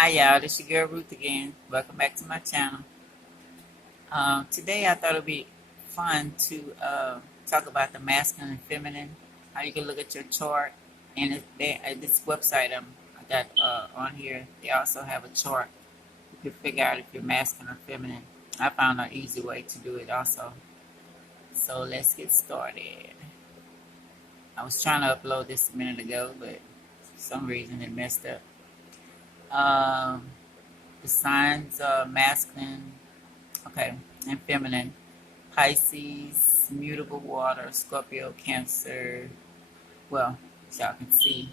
Hi y'all, this your girl Ruth again. Welcome back to my channel. Today I thought it'd be fun to talk about the masculine and feminine. How you can look at your chart, and at this website I got on here. They also have a chart. You can figure out if you're masculine or feminine. I found an easy way to do it also. So let's get started. I was trying to upload this a minute ago, but for some reason it messed up. The signs are masculine, okay, and feminine. Pisces, mutable water, Scorpio, Cancer. Well, as y'all can see,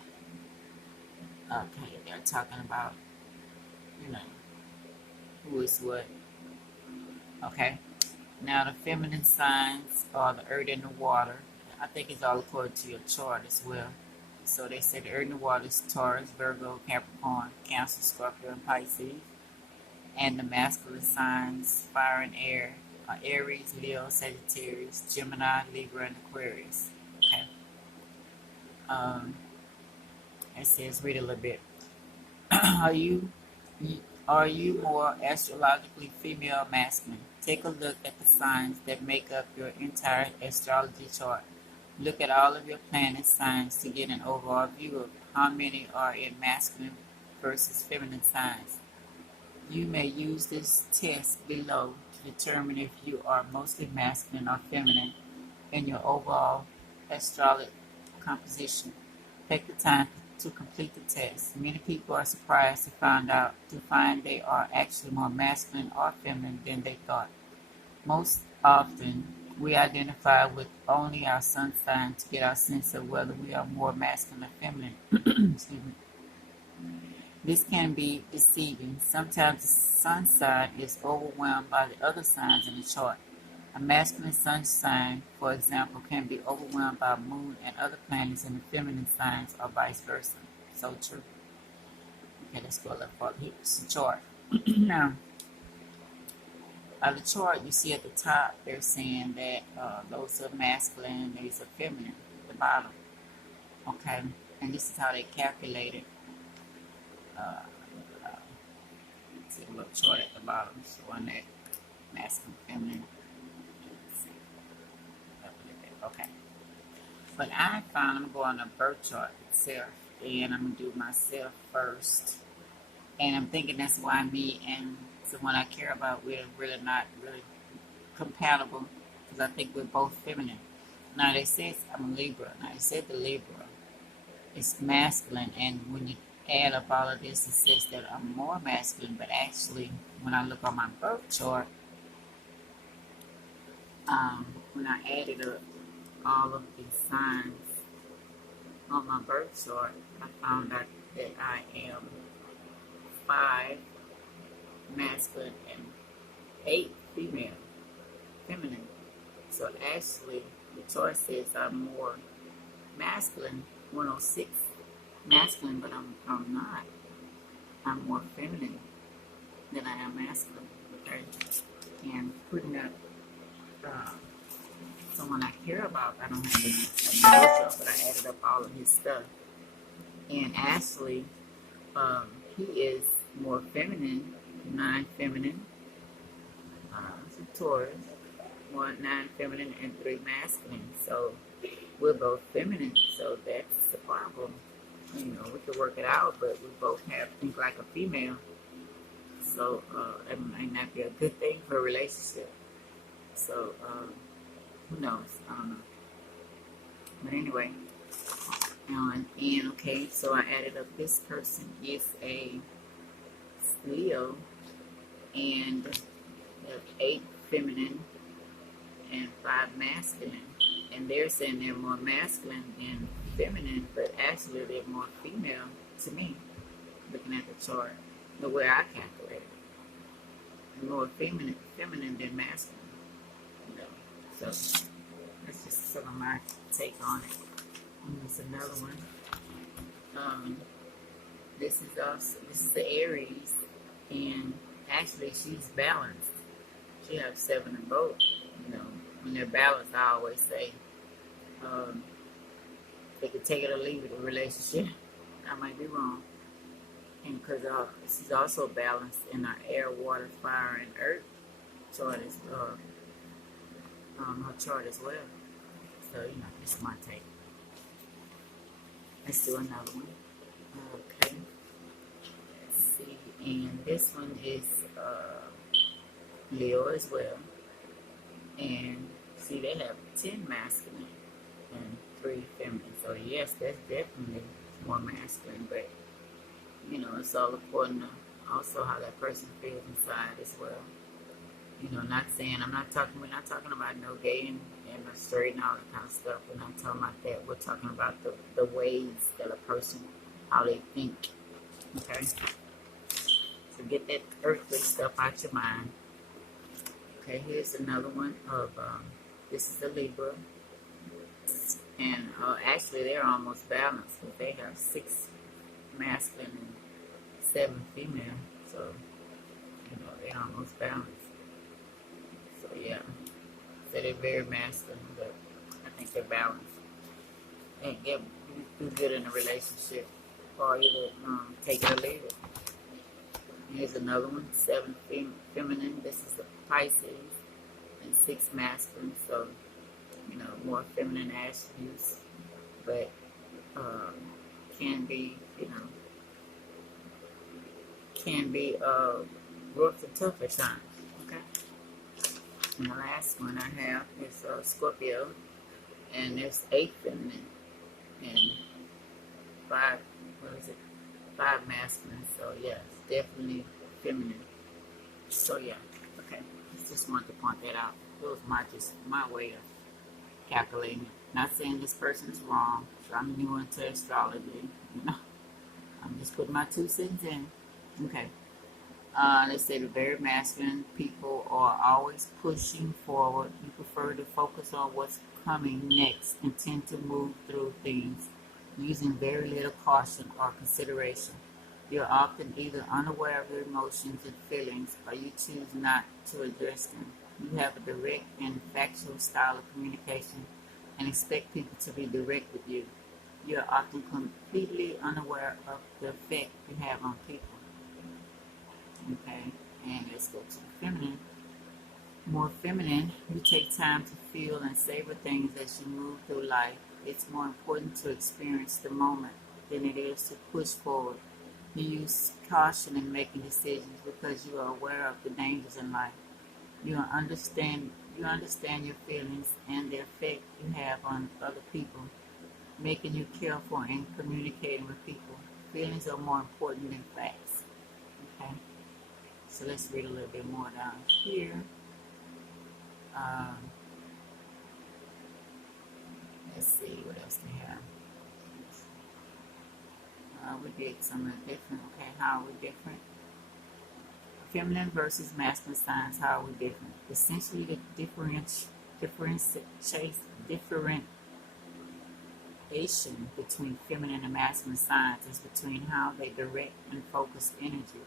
okay, they're talking about, you know, who is what. Okay, now the feminine signs are the earth and the water. I think it's all according to your chart as well. So they said the earth and the water is Taurus, Virgo, Capricorn, Cancer, Scorpio, and Pisces. And the masculine signs, fire and air, are Aries, Leo, Sagittarius, Gemini, Libra, and Aquarius. Okay. Um, it says, read a little bit. are you are you more astrologically female or masculine? Take a look at the signs that make up your entire astrology chart. Look at all of your planet signs to get an overall view of how many are in masculine versus feminine signs. You may use this test below to determine if you are mostly masculine or feminine in your overall astrological composition. Take the time to complete the test. Many people are surprised to find they are actually more masculine or feminine than they thought. Most often, we identify with only our sun sign to get our sense of whether we are more masculine or feminine. Excuse me. This can be deceiving. Sometimes the sun sign is overwhelmed by the other signs in the chart. A masculine sun sign, for example, can be overwhelmed by moon and other planets in the feminine signs, or vice versa. So true. Okay, let's go look for the chart. Now, the chart you see at the top, they're saying that those are masculine, these are feminine at the bottom. Okay, and this is how they calculate it. See a little chart at the bottom showing that masculine, feminine. Okay. But I found I'm going to birth chart itself, and I'm gonna do myself first. And I'm thinking that's why me and someone I care about we're really not really compatible, because I think we're both feminine. Now they say I'm a Libra. Now they said the Libra is masculine, and when you add up all of this, it says that I'm more masculine. But actually, when I look on my birth chart, when I added up all of these signs on my birth chart, I found out that I am 5 masculine and 8 feminine. So actually, the chart says I'm more masculine, 106 masculine, but I'm not. I'm more feminine than I am masculine. Okay, and putting up someone I care about, I don't have to, but I added up all of his stuff. And actually, he is more feminine, 9 feminine, Taurus, 9 feminine, and 3 masculine. So we're both feminine, so that's the problem. You know, we could work it out, but we both have things like a female. So that might not be a good thing for a relationship. So who knows? I don't know. But anyway, and okay, so I added up this person is a Leo, and they have 8 feminine and 5 masculine. And they're saying they're more masculine than feminine, but actually they're more female to me, looking at the chart, the way I calculate it. More feminine than masculine. You know. So that's just some of my take on it. And there's another one. This is the Aries, and actually she's balanced. She has 7 in both. You know, when they're balanced, I always say they could take it or leave it, a relationship. I might be wrong, and because this is also balanced in our air, water, fire, and earth chart as her chart as well. So this is my take. Let's do another one. Okay. Let's see, and this one is Leo as well. And see, they have 10 masculine and 3 feminine. So yes, that's definitely more masculine, but it's all according to also how that person feels inside as well. Not saying we're not talking about no gay and straight and all that kind of stuff. We're not talking about that. We're talking about the ways that a person, how they think. Okay? So get that earthly stuff out your mind. Okay, here's another one of, this is the Libra. And actually they're almost balanced, but they have 6 masculine and 7 female. So, they're almost balanced. So yeah, so they're very masculine, but I think they're balanced. And you do good in a relationship, or either take it or leave it. Here's another one, 7 feminine. This is the Pisces, and 6 masculine. So more feminine attributes, but can be rough and tough at times. Okay. And the last one I have is Scorpio, and there's 8 feminine and 5 masculine. So yeah, it's definitely feminine. So yeah, okay. Just wanted to point that out. It was my way of calculating it. Not saying this person is wrong. So I'm new into astrology. I'm just putting my 2 cents in. Okay. They say the very masculine people are always pushing forward. You prefer to focus on what's coming next and tend to move through things using very little caution or consideration. You're often either unaware of your emotions and feelings, or you choose not to address them. You have a direct and factual style of communication and expect people to be direct with you. You are often completely unaware of the effect you have on people. Okay, and let's go to the feminine. More feminine, you take time to feel and savor things as you move through life. It's more important to experience the moment than it is to push forward. You use caution in making decisions because you are aware of the dangers in life. You understand your feelings and the effect you have on other people, making you careful in communicating with people. Feelings are more important than facts. Okay? So let's read a little bit more down here. Let's see what else they have. We did something different. Okay, how are we different? Feminine versus masculine signs, how are we different? Essentially, the differentiation between feminine and masculine signs is between how they direct and focus energy.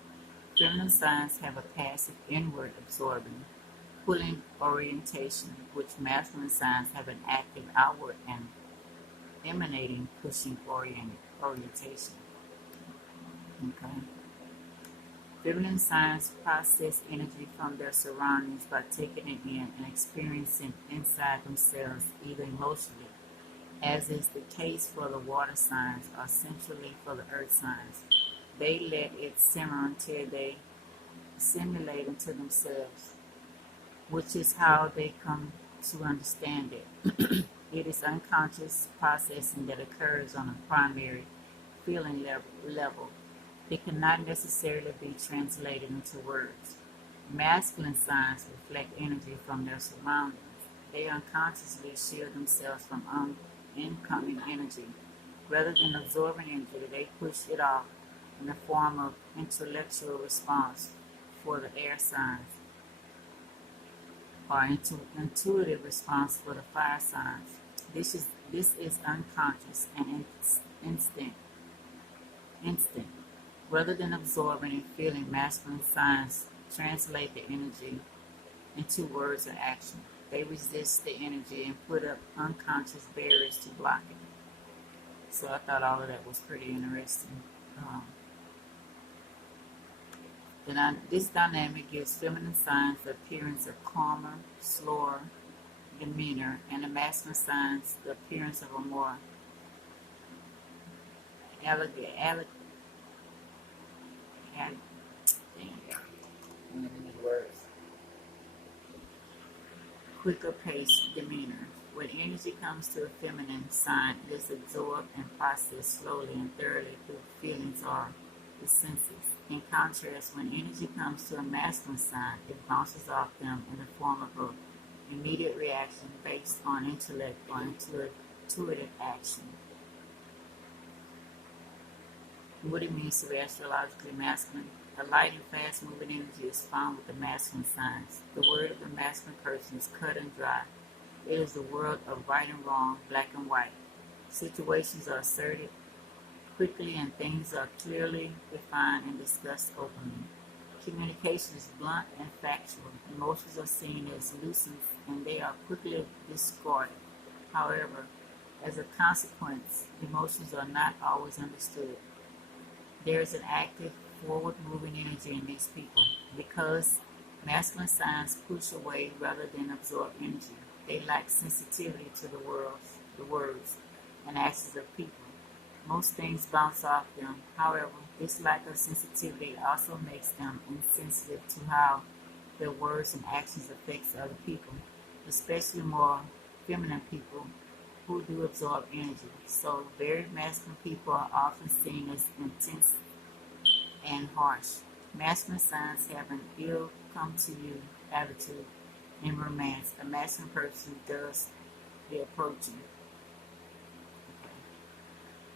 Feminine signs have a passive inward absorbing, pulling orientation, which masculine signs have an active outward and emanating pushing orientation. Okay. Feminine signs process energy from their surroundings by taking it in and experiencing inside themselves, either emotionally, as is the case for the water signs, or essentially for the earth signs. They let it simmer until they assimilate into themselves, which is how they come to understand it. It is unconscious processing that occurs on a primary feeling level. It cannot necessarily be translated into words. Masculine signs reflect energy from their surroundings. They unconsciously shield themselves from incoming energy. Rather than absorbing energy, they push it off in the form of intellectual response for the air signs, or intuitive response for the fire signs. This is unconscious and instinct. Rather than absorbing and feeling, masculine signs translate the energy into words or action. They resist the energy and put up unconscious barriers to block it. So I thought all of that was pretty interesting. This dynamic gives feminine signs the appearance of calmer, slower demeanor, and the masculine signs the appearance of a more elegant, quicker paced demeanor. When energy comes to a feminine sign, it is absorbed and processed slowly and thoroughly through feelings or the senses. In contrast, when energy comes to a masculine sign, it bounces off them in the form of an immediate reaction based on intellect or intuitive action. What it means to be astrologically masculine. The light and fast moving energy is found with the masculine signs. The word of the masculine person is cut and dry. It is the world of right and wrong, black and white. Situations are asserted quickly and things are clearly defined and discussed openly. Communication is blunt and factual. Emotions are seen as nuisance and they are quickly discarded. However, as a consequence, emotions are not always understood. There is an active, forward-moving energy in these people. Because masculine signs push away rather than absorb energy, they lack sensitivity to the words, and actions of people. Most things bounce off them. However, this lack of sensitivity also makes them insensitive to how their words and actions affect other people, especially more feminine people who do absorb energy. So very masculine people are often seen as intense and harsh. Masculine signs have an ill come to you attitude in romance. A masculine person does the approaching.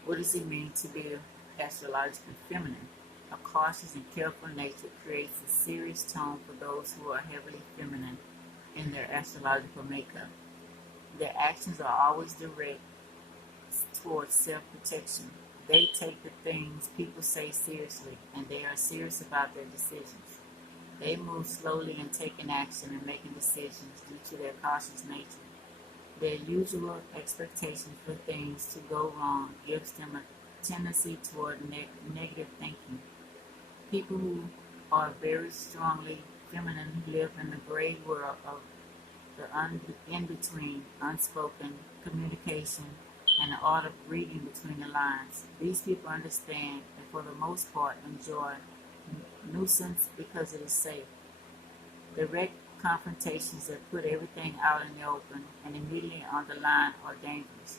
What does it mean to be astrologically feminine? A cautious and careful nature creates a serious tone for those who are heavily feminine in their astrological makeup. Their actions are always direct towards self-protection. They take the things people say seriously, and they are serious about their decisions. They move slowly in taking action and making decisions due to their cautious nature. Their usual expectation for things to go wrong gives them a tendency toward negative thinking. People who are very strongly feminine live in the gray world of the in-between, unspoken communication, and the art of reading between the lines. These people understand and for the most part enjoy nuisance because it is safe. Direct confrontations that put everything out in the open and immediately on the line are dangerous.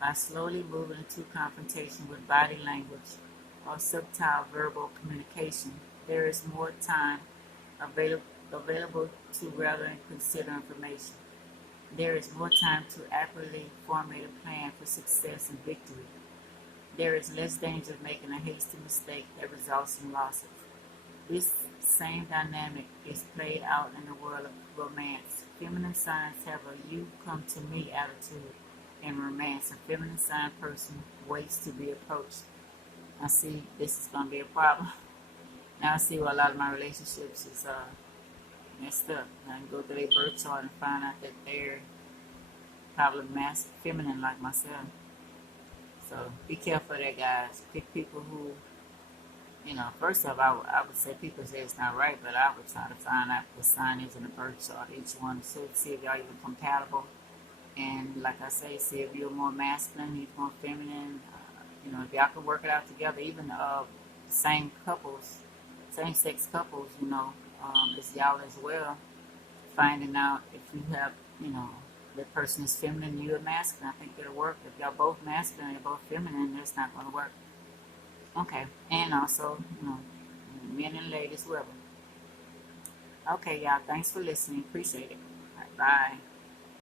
By slowly moving into confrontation with body language or subtle verbal communication, there is more time available to rather consider information. There is more time to accurately formulate a plan for success and victory. There is less danger of making a hasty mistake that results in losses. This same dynamic is played out in the world of romance. Feminine signs have a you come to me attitude in romance. A feminine sign person waits to be approached. I see this is going to be a problem. Now I see why a lot of my relationships is messed up. I can go through their birth chart and find out that they're probably feminine like myself. So be careful of that, guys. Pick people who, first off, I would say people say it's not right, but I would try to find out what sign is in the birth chart, each one, so see if y'all even compatible. And like I say, see if you're more masculine, you're more feminine. If y'all can work it out together, even same couples, same sex couples, as y'all as well, finding out if you have, that person is feminine, you're masculine. I think it'll work. If y'all both masculine and you're both feminine, that's not going to work. Okay, and also, men and ladies, whoever. Okay, y'all, thanks for listening. Appreciate it. All right, bye.